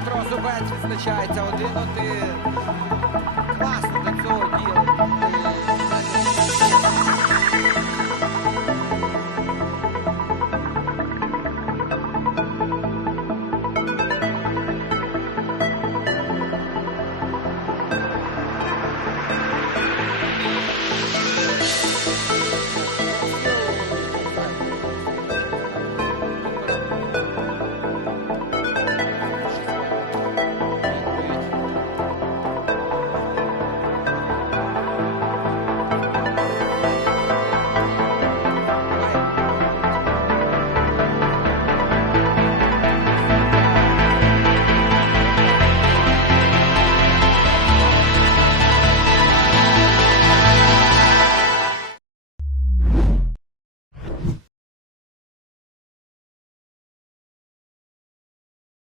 Дмитро Зубець відзначається один-один.